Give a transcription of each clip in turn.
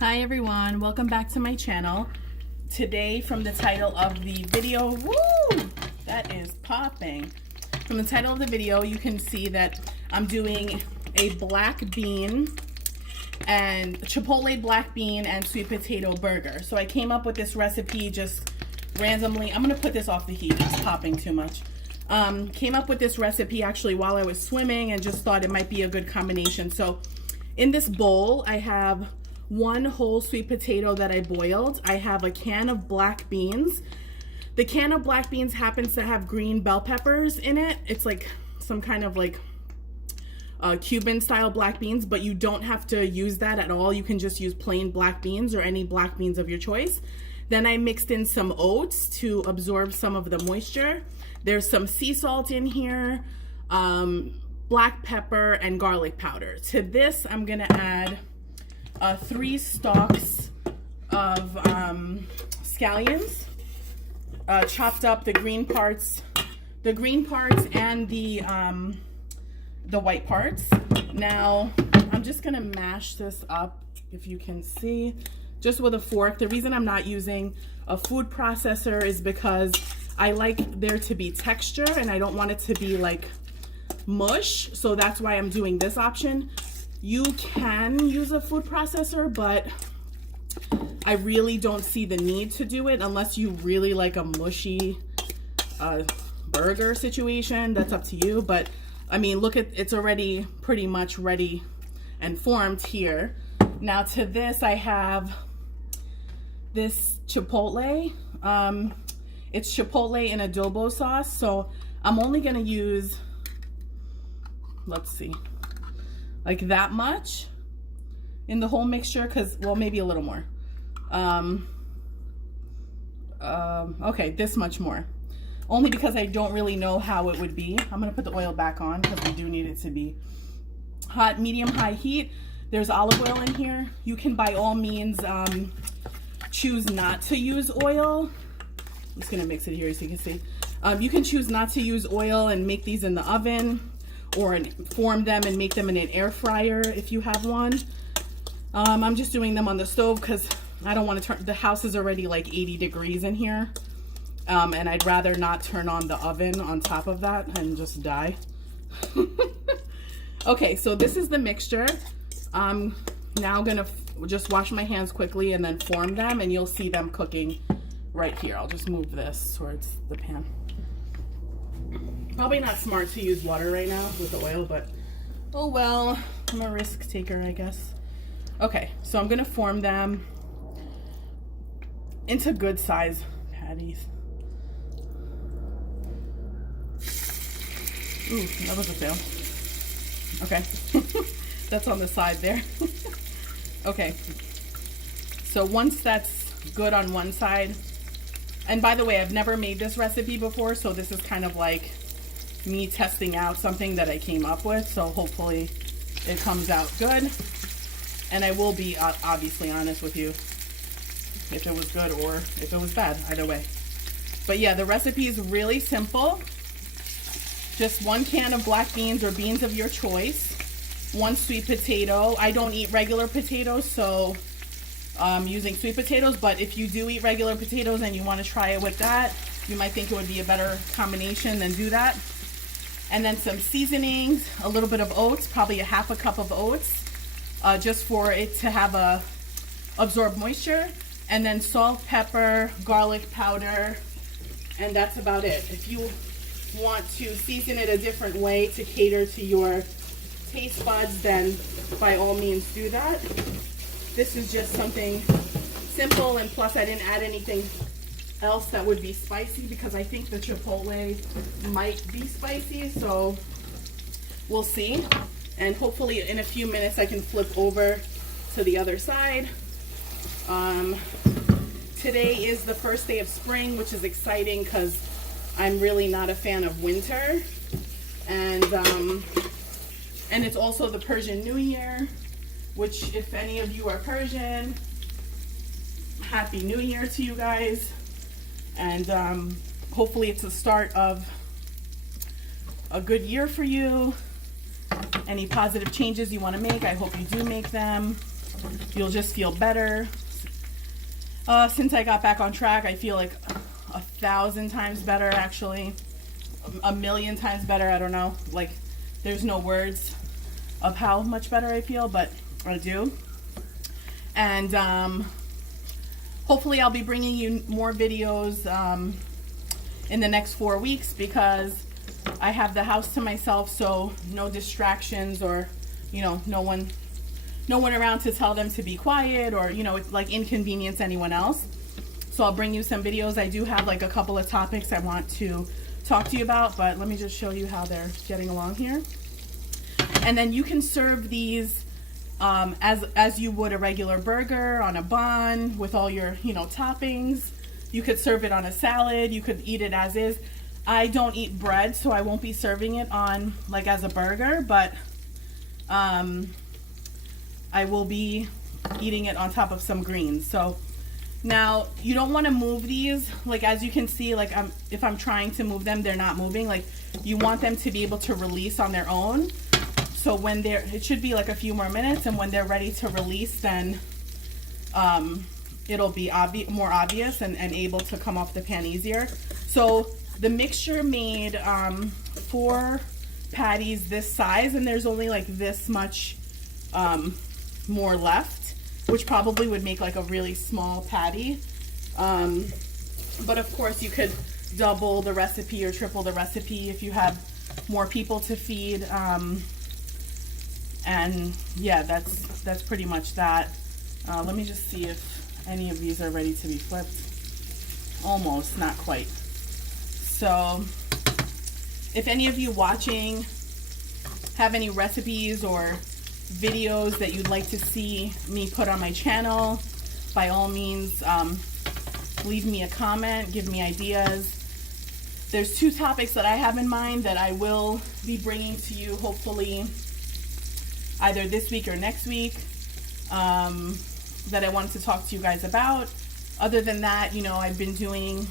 Hi everyone, welcome back to my channel. Today, from the title of the video, woo, that is popping. From the title of the video, you can see that I'm doing a black bean and Chipotle black bean and sweet potato burger. So I came up with this recipe just randomly. I'm gonna put this off the heat, it's popping too much. Came up with this recipe actually while I was swimming and just thought it might be a good combination. So in this bowl, I have one whole sweet potato that I boiled. I have a can of black beans. The can of black beans happens to have green bell peppers in it. It's like some kind of like Cuban style black beans, but you don't have to use that at all. You can just use plain black beans or any black beans of your choice. Then I mixed in some oats to absorb some of the moisture. There's some sea salt in here, black pepper and garlic powder. To this, I'm gonna add 3 stalks of scallions, chopped up the green parts and the white parts. Now I'm just gonna mash this up, if you can see, just with a fork. The reason I'm not using a food processor is because I like there to be texture and I don't want it to be like mush, so that's why I'm doing this option. You can use a food processor, but I really don't see the need to do it unless you really like a mushy burger situation. That's up to you, but I mean, look at, it's already pretty much ready and formed here. Now to this, I have this Chipotle. It's Chipotle in adobo sauce, so I'm only gonna use, let's see, like that much in the whole mixture, because, well, maybe a little more. Okay, this much more. Only because I don't really know how it would be. I'm gonna put the oil back on because we do need it to be hot, medium, high heat. There's olive oil in here. You can by all means choose not to use oil. I'm just gonna mix it here so you can see. You can choose not to use oil and make these in the oven, or form them and make them in an air fryer if you have one. I'm just doing them on the stove because I don't want to turn, the house is already like 80 degrees in here. And I'd rather not turn on the oven on top of that and just die. Okay, so this is the mixture. I'm now gonna just wash my hands quickly and then form them, and you'll see them cooking right here. I'll just move this towards the pan. Probably not smart to use water right now with the oil, but oh well, I'm a risk taker, I guess. Okay, so I'm gonna form them into good size patties. Ooh, that was a fail. Okay, that's on the side there. Okay, so once that's good on one side, and by the way, I've never made this recipe before, so this is kind of like me testing out something that I came up with, so hopefully it comes out good. And I will be obviously honest with you if it was good or if it was bad, either way. But yeah, the recipe is really simple. Just 1 can of black beans or beans of your choice, 1 sweet potato. I don't eat regular potatoes, so I'm using sweet potatoes, but if you do eat regular potatoes and you want to try it with that, you might think it would be a better combination, then do that. And then some seasonings, a little bit of oats, probably a ½ cup of oats, just for it to have absorb moisture. And then salt, pepper, garlic powder, and that's about it. If you want to season it a different way to cater to your taste buds, then by all means do that. This is just something simple, and plus I didn't add anything else that would be spicy because I think the Chipotle might be spicy, so we'll see. And hopefully in a few minutes I can flip over to the other side. Today is the first day of spring, which is exciting because I'm really not a fan of winter. And it's also the Persian New Year, which, if any of you are Persian, Happy New Year to you guys. And hopefully it's the start of a good year for you. Any positive changes you want to make, I hope you do make them. you'll just feel better. Since I got back on track, I feel like 1,000 times better, actually. A million times better, I don't know. Like, there's no words of how much better I feel, but I do. And hopefully I'll be bringing you more videos in the next 4 weeks, because I have the house to myself, so no distractions, or, you know, no one around to tell them to be quiet, or, you know, like inconvenience anyone else. So I'll bring you some videos. I do have like a couple of topics I want to talk to you about, but let me just show you how they're getting along here. And then you can serve these as you would a regular burger, on a bun with all your, you know, toppings. You could serve it on a salad. You could eat it as is. I don't eat bread, so I won't be serving it on like as a burger, but I will be eating it on top of some greens. So now you don't want to move these. Like, as you can see, like if I'm trying to move them, they're not moving. Like, you want them to be able to release on their own. So when it should be like a few more minutes, and when they're ready to release, then it'll be more obvious and able to come off the pan easier. So the mixture made 4 patties this size, and there's only like this much more left, which probably would make like a really small patty. But of course you could double the recipe or triple the recipe if you have more people to feed. And yeah, that's pretty much that. Let me just see if any of these are ready to be flipped. Almost, not quite. So if any of you watching have any recipes or videos that you'd like to see me put on my channel, by all means, leave me a comment, give me ideas. There's 2 topics that I have in mind that I will be bringing to you, hopefully either this week or next week, that I wanted to talk to you guys about. Other than that, you know, I've been doing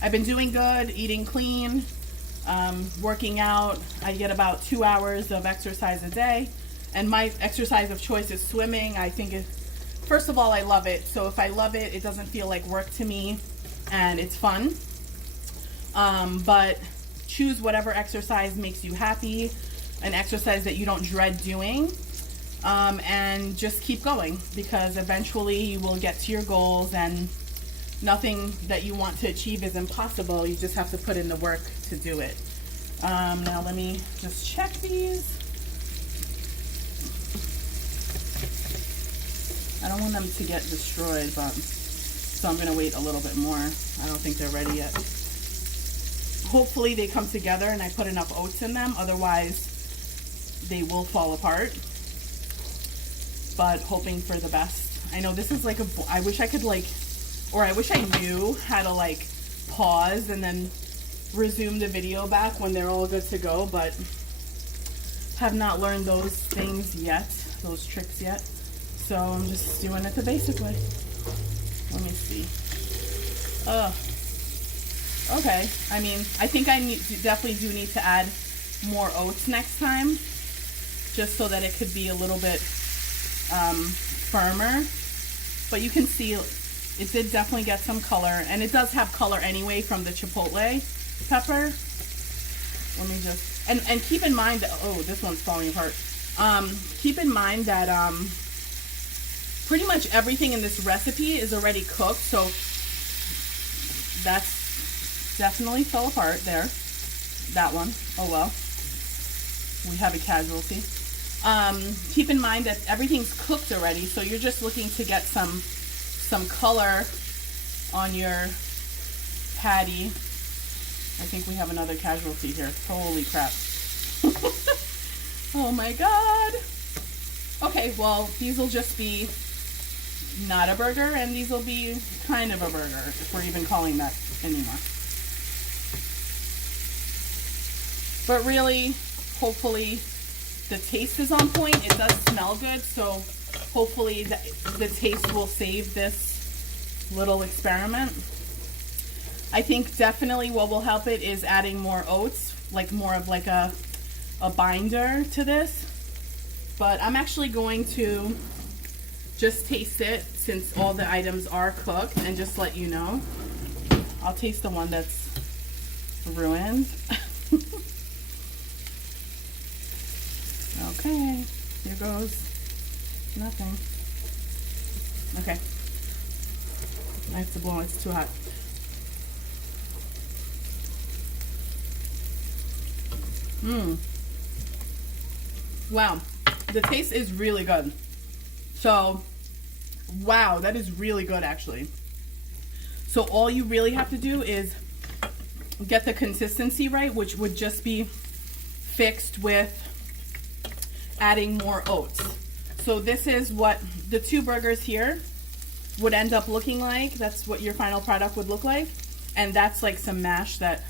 good, eating clean, working out. I get about 2 hours of exercise a day, and my exercise of choice is swimming. I think first of all, I love it. So if I love it, it doesn't feel like work to me, and it's fun. But choose whatever exercise makes you happy, an exercise that you don't dread doing, and just keep going, because eventually you will get to your goals, and nothing that you want to achieve is impossible. You just have to put in the work to do it. Now let me just check these. I don't want them to get destroyed, so I'm going to wait a little bit more. I don't think they're ready yet. Hopefully they come together and I put enough oats in them, otherwise they will fall apart. But hoping for the best. I know this is like I wish I could I wish I knew how to like pause and then resume the video back when they're all good to go, but have not learned those things yet, those tricks yet. So I'm just doing it the basic way. Let me see. Okay. I mean, I think I definitely do need to add more oats next time, just so that it could be a little bit firmer. But you can see it did definitely get some color, and it does have color anyway from the chipotle pepper. Let me just, and keep in mind that, oh, this one's falling apart. Keep in mind that pretty much everything in this recipe is already cooked, so that's definitely fell apart there. That one, oh well, we have a casualty. Keep in mind that everything's cooked already, so you're just looking to get some color on your patty. I think we have another casualty here. Holy crap. Oh my god. Okay, well, these will just be not a burger, and these will be kind of a burger, if we're even calling that anymore. But really, hopefully, the taste is on point. It does smell good, so hopefully the taste will save this little experiment. I think definitely what will help it is adding more oats, like more of like a binder to this. But I'm actually going to just taste it since all the items are cooked and just let you know. I'll taste the one that's ruined. Okay, here goes nothing. Okay, I have to blow, it's too hot. Wow, the taste is really good. So, wow, that is really good actually. So all you really have to do is get the consistency right, which would just be fixed with adding more oats. So this is what the 2 burgers here would end up looking like. That's what your final product would look like. And that's like some mash that,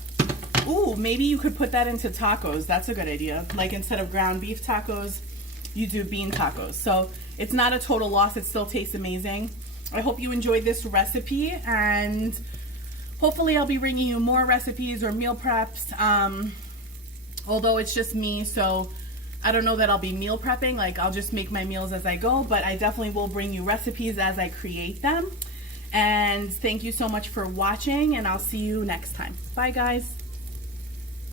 ooh, maybe you could put that into tacos. That's a good idea. Like instead of ground beef tacos, you do bean tacos. So it's not a total loss. It still tastes amazing. I hope you enjoyed this recipe, and hopefully I'll be bringing you more recipes or meal preps. Although it's just me, so I don't know that I'll be meal prepping. Like, I'll just make my meals as I go, but I definitely will bring you recipes as I create them. And thank you so much for watching, and I'll see you next time. Bye, guys.